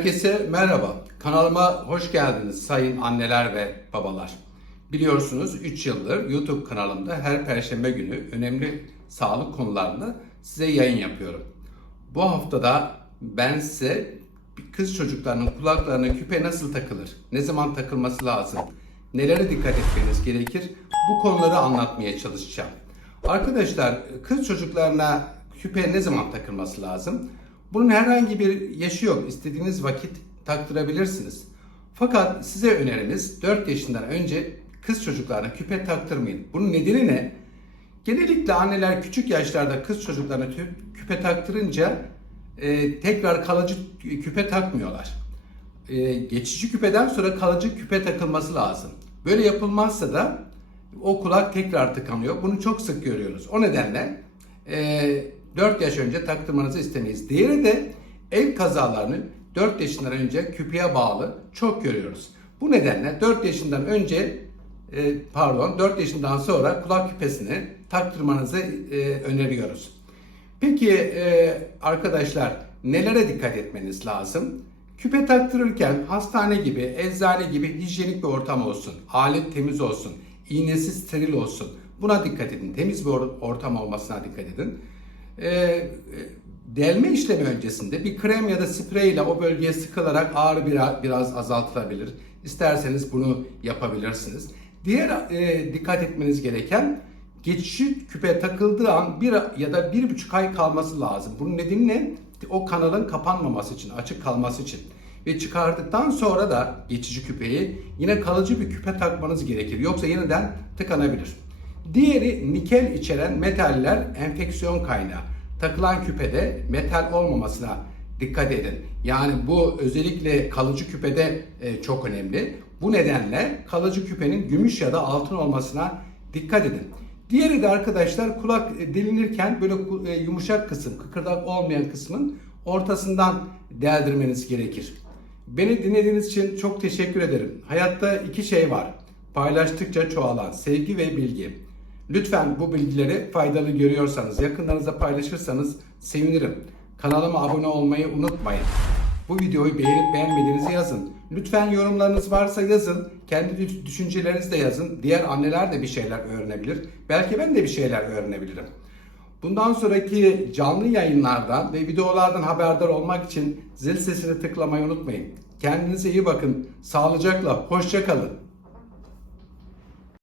Herkese merhaba. Kanalıma hoş geldiniz sayın anneler ve babalar. Biliyorsunuz 3 yıldır YouTube kanalımda her perşembe günü önemli sağlık konularında size yayın yapıyorum. Bu haftada ben size kız çocuklarının kulaklarına küpe nasıl takılır, ne zaman takılması lazım, nelere dikkat etmeniz gerekir bu konuları anlatmaya çalışacağım. Arkadaşlar kız çocuklarına küpe ne zaman takılması lazım? Bunun herhangi bir yaşı yok. İstediğiniz vakit taktırabilirsiniz. Fakat size önerimiz 4 yaşından önce kız çocuklarına küpe taktırmayın. Bunun nedeni ne? Genellikle anneler küçük yaşlarda kız çocuklarına küpe taktırınca e, tekrar kalıcı küpe takmıyorlar. E, geçici küpeden sonra kalıcı küpe takılması lazım. Böyle yapılmazsa da o kulak tekrar tıkanıyor. Bunu çok sık görüyoruz. O nedenle e, 4 yaş önce taktırmanızı istemeyiz. Diğeri de el kazalarını 4 yaşından önce küpeye bağlı çok görüyoruz. Bu nedenle 4 yaşından önce e, pardon 4 yaşından sonra kulak küpesini taktırmanızı e, öneriyoruz. Peki e, arkadaşlar nelere dikkat etmeniz lazım? Küpe taktırırken hastane gibi, eczane gibi hijyenik bir ortam olsun. Alet temiz olsun. iğnesi steril olsun. Buna dikkat edin. Temiz bir or- ortam olmasına dikkat edin. E, e, delme işlemi öncesinde bir krem ya da sprey ile o bölgeye sıkılarak ağrı biraz, biraz azaltılabilir. İsterseniz bunu yapabilirsiniz. Diğer e, dikkat etmeniz gereken geçici küpe takıldığı an bir ya da bir buçuk ay kalması lazım. Bunun nedeni ne? O kanalın kapanmaması için, açık kalması için. Ve çıkardıktan sonra da geçici küpeyi yine kalıcı bir küpe takmanız gerekir. Yoksa yeniden tıkanabilir. Diğeri nikel içeren metaller enfeksiyon kaynağı. Takılan küpede metal olmamasına dikkat edin. Yani bu özellikle kalıcı küpede e, çok önemli. Bu nedenle kalıcı küpenin gümüş ya da altın olmasına dikkat edin. Diğeri de arkadaşlar kulak e, delinirken böyle e, yumuşak kısım, kıkırdak olmayan kısmın ortasından deldirmeniz gerekir. Beni dinlediğiniz için çok teşekkür ederim. Hayatta iki şey var. Paylaştıkça çoğalan sevgi ve bilgi. Lütfen bu bilgileri faydalı görüyorsanız, yakınlarınızla paylaşırsanız sevinirim. Kanalıma abone olmayı unutmayın. Bu videoyu beğenip beğenmediğinizi yazın. Lütfen yorumlarınız varsa yazın. Kendi düş- düşüncelerinizi de yazın. Diğer anneler de bir şeyler öğrenebilir. Belki ben de bir şeyler öğrenebilirim. Bundan sonraki canlı yayınlardan ve videolardan haberdar olmak için zil sesini tıklamayı unutmayın. Kendinize iyi bakın. Sağlıcakla. Hoşça kalın.